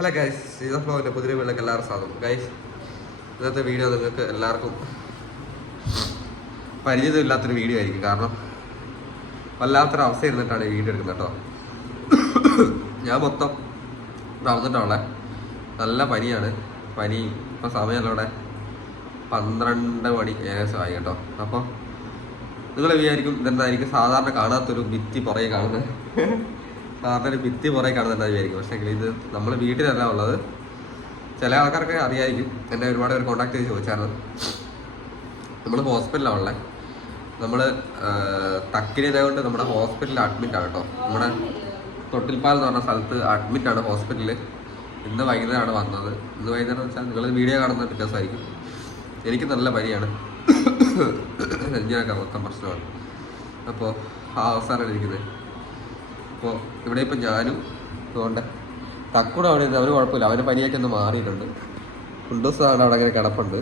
Hello guys Sita ഫ്ലോവിന്റെ പുതിയ വീട്ടിലേക്ക് എല്ലാവർക്കും സ്വാഗതം. ഗൈസ് ഇന്നത്തെ വീഡിയോ നിങ്ങൾക്ക് എല്ലാവർക്കും പരിചയമില്ലാത്തൊരു വീഡിയോ ആയിരിക്കും. കാരണം വല്ലാത്തൊരു അവസ്ഥ ഇരുന്നിട്ടാണ് ഈ വീഡിയോ എടുക്കുന്നത് കേട്ടോ. ഞാൻ മൊത്തം നടന്നിട്ടാണ് നല്ല പനിയാണ്. പനി ഇപ്പം സമയമല്ല ഇവിടെ പന്ത്രണ്ട് മണി ഏകദേശമായി കേട്ടോ. അപ്പോൾ നിങ്ങൾ വിചാരിക്കും ഇതെന്തായിരിക്കും? സാധാരണ കാണാത്തൊരു ഭിത്തി പുറകെ കാണുന്നത്. സാധാരണ ഒരു ഭിത്തി പുറകെ കാണുന്നുണ്ടാ വിചാരിക്കും. പക്ഷേ ഇത് നമ്മൾ വീട്ടിലല്ല ഉള്ളത്. ചില ആൾക്കാർക്ക് അറിയായിരിക്കും. എന്നെ ഒരുപാട് പേര് കോൺടാക്ട് ചെയ്ത് ചോദിച്ചായിരുന്നു നമ്മൾ ഹോസ്പിറ്റലാണ് ഉള്ളത് നമ്മൾ തക്കിനെ കൊണ്ട് നമ്മുടെ ഹോസ്പിറ്റലിൽ അഡ്മിറ്റ് ആണ് കേട്ടോ. നമ്മുടെ തൊട്ടിൽപ്പാൽ എന്ന് പറഞ്ഞ സ്ഥലത്ത് അഡ്മിറ്റ് ആണ് ഹോസ്പിറ്റലിൽ ഇന്ന് വൈകുന്നേരമാണ് വന്നത്. ഇന്ന് വൈകുന്നേരം വെച്ചാൽ നിങ്ങൾ വീഡിയോ കാണുന്ന വ്യത്യാസമായിരിക്കും. എനിക്ക് നല്ല പനിയാണ്. നെഞ്ചിനൊക്കെ മൊത്തം പ്രശ്നമാണ്. അപ്പോൾ ആ അവസാനം ഇരിക്കുന്നത്. അപ്പോൾ ഇവിടെ ഇപ്പം ഞാനും അതുകൊണ്ട് തക്കൂടെ അവിടെ ഇരുന്ന് അവർ കുഴപ്പമില്ല. അവന് പനിയൊക്കെ ഒന്ന് മാറിയിട്ടുണ്ട്. കുണ്ടൂസാണ് അവിടെ അങ്ങനെ കിടപ്പുണ്ട്.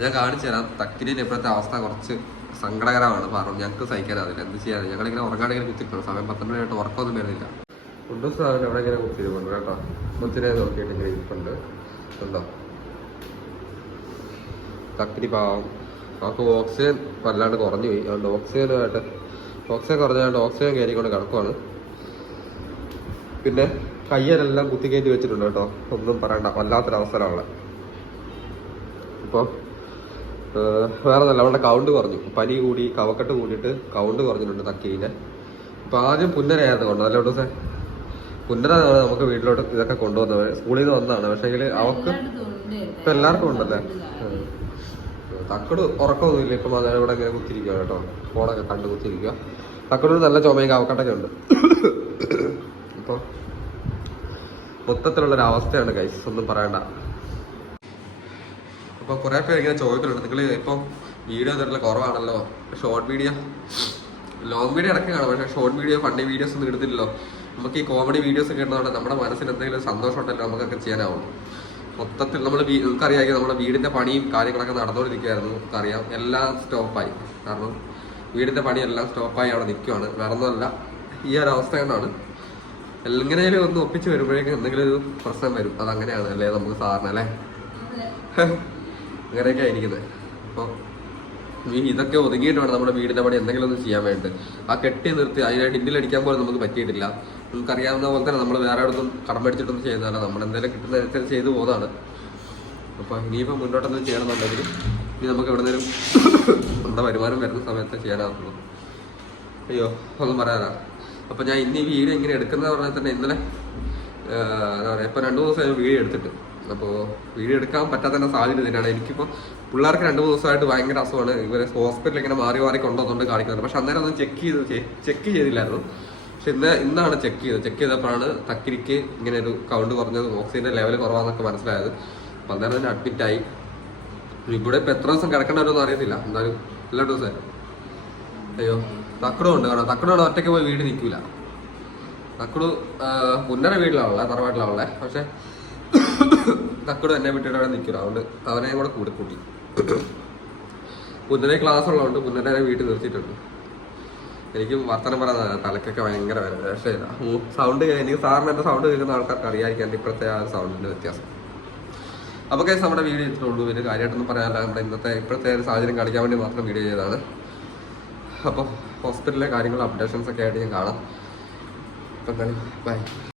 ഞാൻ കാണിച്ചു തരാം. തക്കിനിന്റെ ഇപ്പോഴത്തെ അവസ്ഥ കുറച്ച് സങ്കടകരമാണ്. പറഞ്ഞു ഞങ്ങൾക്ക് സഹിക്കാനാവില്ല എന്ത് ചെയ്യാതെ ഞങ്ങളിങ്ങനെ ഉറങ്ങാണ്ട് ഇങ്ങനെ കുത്തിക്കണം സമയം പത്ത് മണിയായിട്ട് ഉറക്കമൊന്നും വരുന്നില്ല. കുണ്ടൂസ് അവൻ അവിടെ ഇങ്ങനെ കുത്തിയിരിപ്പുണ്ട് കേട്ടോ. മുത്തിനെ നോക്കിയിട്ട് ഇങ്ങനെ ഇരിപ്പുണ്ട്. ഉണ്ടോ? തക്കിരി പാവം. അവർക്ക് ഓക്സിജൻ വല്ലാണ്ട് കുറഞ്ഞു പോയി അതുകൊണ്ട് ഓക്സിജനുമായിട്ട് ഓക്സിജൻ കുറഞ്ഞതുകൊണ്ട് ഓക്സിജൻ കയറിക്കൊണ്ട് കിടക്കുവാണ്. പിന്നെ കയ്യലെല്ലാം കുത്തി കയറ്റി വെച്ചിട്ടുണ്ട് കേട്ടോ. ഒന്നും പറയണ്ട. വല്ലാത്തൊരവസരമാണ്. ഇപ്പോൾ വേറെ നല്ല അവളുടെ കൗണ്ട് കുറഞ്ഞു. പനി കൂടി കവക്കെട്ട് കൂടിയിട്ട് കൗണ്ട് കുറഞ്ഞിട്ടുണ്ട് തക്കീന്റെ ഇപ്പം ആദ്യം പുന്നരയായിരുന്നു കൊണ്ട് നല്ല ദിവസം പുന്നരാണ് നമുക്ക് വീട്ടിലോട്ട് ഇതൊക്കെ കൊണ്ടുവന്നത്. സ്കൂളിൽ നിന്ന് വന്നതാണ്. പക്ഷേ അവക്ക് ഇപ്പം എല്ലാവർക്കും ഉണ്ടല്ലേ? തക്കട് ഉറക്കമൊന്നുമില്ല. ഇപ്പം അതാണ് ഇവിടെ ഇങ്ങനെ കുത്തിരിക്കുക കേട്ടോ. ഫോണൊക്കെ കണ്ട് കുത്തിരിക്കുക തക്കടൊരു നല്ല ചുമയും കവക്കട്ടൊക്കെ ഉണ്ട്. അപ്പോൾ മൊത്തത്തിലുള്ള ഒരു അവസ്ഥയാണ് ഗൈസ് ഒന്നും പറയണ്ട. അപ്പോൾ കുറേ പേര് ഇങ്ങനെ ചോദിക്കുന്നുണ്ട് നിങ്ങൾ ഇപ്പം വീഡിയോ തരുന്ന കുറവാണല്ലോ. ഷോർട്ട് വീഡിയോ ലോങ് വീഡിയോ ഇടയ്ക്ക് കാണാം. പക്ഷേ ഷോർട്ട് വീഡിയോ ഫണ്ണി വീഡിയോസ് ഒന്നും ഇടുന്നില്ലല്ലോ. നമുക്ക് ഈ കോമഡി വീഡിയോസ് ഒക്കെ നമ്മുടെ മനസ്സിന് എന്തെങ്കിലും സന്തോഷം ഉണ്ടല്ലോ നമുക്കൊക്കെ ചെയ്യാനാവുള്ളൂ മൊത്തത്തിൽ നമ്മൾ നമുക്കറിയാം നമ്മുടെ വീടിന്റെ പണിയും കാര്യങ്ങളൊക്കെ നടന്നുകൊണ്ടിരിക്കുകയായിരുന്നു. നമുക്കറിയാം. എല്ലാം സ്റ്റോപ്പായി. കാരണം വീടിന്റെ പണിയെല്ലാം സ്റ്റോപ്പായി അവിടെ നിൽക്കുവാണ്. വേറൊന്നുമല്ല. ഈ ഒരു അവസ്ഥ കൊണ്ടാണ് എങ്ങനെയാലും ഒന്ന് ഒപ്പിച്ച് വരുമ്പോഴേക്കും എന്തെങ്കിലും ഒരു പ്രശ്നം വരും. അങ്ങനെയാണ് അല്ലേ? നമുക്ക് സാറിന് അല്ലേ? അങ്ങനെയൊക്കെ ആയിരിക്കുന്നത്. അപ്പോൾ ഇതൊക്കെ ഒതുങ്ങിയിട്ട് വേണം നമ്മുടെ വീടിന്റെ പണി എന്തെങ്കിലും ഒന്ന് ചെയ്യാൻ വേണ്ടി ആ കെട്ടി നിർത്തി അതിനായിട്ട് അടിക്കാൻ പോലും നമുക്ക് പറ്റിയിട്ടില്ല. നമുക്ക് അറിയാവുന്ന പോലെ തന്നെ നമ്മൾ വേറെ ഇടത്തും കടം മേടിച്ചിട്ടൊന്നും ചെയ്യുന്നതല്ല. നമ്മൾ എന്തെങ്കിലും കിട്ടുന്ന കിട്ടുന്നതനുസരിച്ച് ചെയ്തു പോകുന്നതാണ്. അപ്പോൾ ഇനിയിപ്പോൾ മുന്നോട്ടൊന്നും ചെയ്യണമെന്നുണ്ടെങ്കിൽ ഇനി നമുക്ക് എവിടെ നിന്നും നമ്മുടെ വരുമാനം വരുന്ന സമയത്ത് ചെയ്യാനാകുള്ളൂ അയ്യോ ഒന്നും പറയാനാ. അപ്പോൾ ഞാൻ ഇന്ന് ഈ വീഡിയോ ഇങ്ങനെ എടുക്കുന്നത് പറഞ്ഞാൽ തന്നെ ഇന്നലെ എന്താ പറയുക ഇപ്പോൾ രണ്ട് ദിവസം ഞാൻ വീഡിയോ എടുത്തിട്ട്. അപ്പോൾ വീഡിയോ എടുക്കാൻ പറ്റാത്തതിന്റെ സാഹചര്യം തന്നെയാണ് എനിക്കിപ്പോൾ പിള്ളേർക്ക് രണ്ട് ദിവസമായിട്ട് ഭയങ്കര അസുഖമാണ്. ഇവരെ ഹോസ്പിറ്റലിൽ ഇങ്ങനെ മാറി മാറി കൊണ്ടുവന്നുകൊണ്ട് കാണിക്കുന്നുണ്ട്. പക്ഷെ അന്നേരം ഒന്നും ചെക്ക് ചെയ്ത് ചെക്ക് ചെയ്തില്ലായിരുന്നു. പക്ഷെ ഇന്ന് ഇന്നാണ് ചെക്ക് ചെയ്തത്. ചെക്ക് ചെയ്തപ്പോഴാണ് തക്കിരിക്ക് ഇങ്ങനെ ഒരു കൗണ്ട് കുറഞ്ഞത് ഓക്സിജന്റെ ലെവൽ കുറവാന്നൊക്കെ മനസ്സിലായത്. അപ്പം അന്നേരം അഡ്മിറ്റ് ആയി. ഇവിടെ ഇപ്പൊ എത്ര ദിവസം കിടക്കേണ്ടവരൊന്നും അറിയത്തില്ല. എന്തായാലും എല്ലാ ദിവസം അയ്യോ തക്കടും ഉണ്ട് കാരണം തക്കടാണ് ഒറ്റയ്ക്ക് പോയി വീട് നിൽക്കൂല. തക്കടു പുന്നര വീട്ടിലാണുള്ള തറവാട്ടിലാണുള്ളത്. പക്ഷെ തക്കടു എന്നെ വിട്ടിട്ട് അവിടെ നിൽക്കില്ല അതുകൊണ്ട് അവനെ കൂടെ കൂടെ കൂട്ടി പുന്നര ക്ലാസ് ഉള്ളതുകൊണ്ട് പുന്നരെ വീട്ടിൽ നിർത്തിയിട്ടുണ്ട്. എനിക്ക് വർത്തനം പറയാൻ തലക്കൊക്കെ ഭയങ്കര വേദന. രക്ഷയില്ല സൗണ്ട് എനിക്ക് സാറിന് എന്റെ സൗണ്ട് കേൾക്കുന്ന ആൾക്കാർക്ക് അറിയാതിരിക്കാൻ ഇപ്പോഴത്തെ ആ സൗണ്ടിന്റെ വ്യത്യാസം. അപ്പോൾ കേസ് നമ്മുടെ വീഡിയോ എടുത്തിട്ടുള്ളൂ വലിയ കാര്യമായിട്ടൊന്നും പറയാനല്ല. നമ്മുടെ ഇന്നത്തെ ഇപ്പോഴത്തെ ഒരു സാഹചര്യം കാണിക്കാൻ വേണ്ടി മാത്രം വീഡിയോ ചെയ്തതാണ്. അപ്പോൾ ഹോസ്പിറ്റലിലെ കാര്യങ്ങളും അപ്ഡേഷൻസ് ഒക്കെ ആയിട്ട് ഞാൻ കാണാം. അപ്പം എന്തായാലും ബൈ